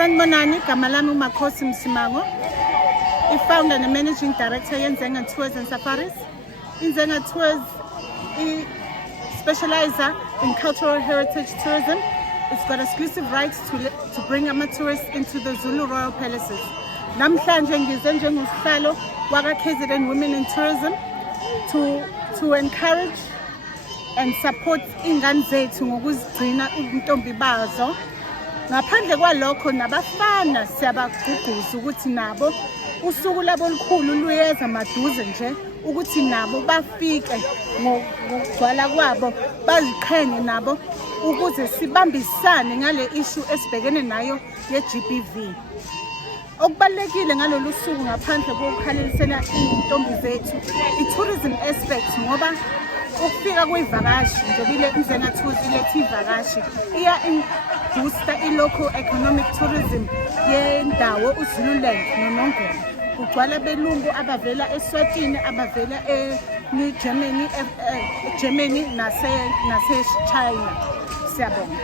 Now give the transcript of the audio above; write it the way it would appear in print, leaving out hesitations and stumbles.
Sanibonani, gama lami Makhosi Msimango, i-founder and managing director yeNzenga Tours and Safaris. Nzenga Tours specializes in cultural heritage tourism. It's got exclusive rights to bring tourists into the Zulu Royal Palaces. Namhlanje ngize njengosihlalo waka-KZN Women in Tourism to encourage and support ingane zethu ngokuzigcina ubuntombi bazo. Ngaphandle kwalokho nabafana siyabaguguza ukuthi nabo usuku labo olukhulu luyeza maduze nje ukuthi nabo bafike ngokugcwala kwabo baziqhenye nabo ukuze sibambisane ngale issue esibhekene nayo ye-GBV. Okubalekile ngalolu suku ngaphandle kokukhalelisela intombi zethu i-tourism aspect ngoba ukufika kwivakashi njengile Nzenga Tours iletha ivakashi iya-booster i-local economic tourism yendawo uZululand noNongoma. Kugcwala belungu abavela eSwatini, abavela Germany nase-China. Siyabonga.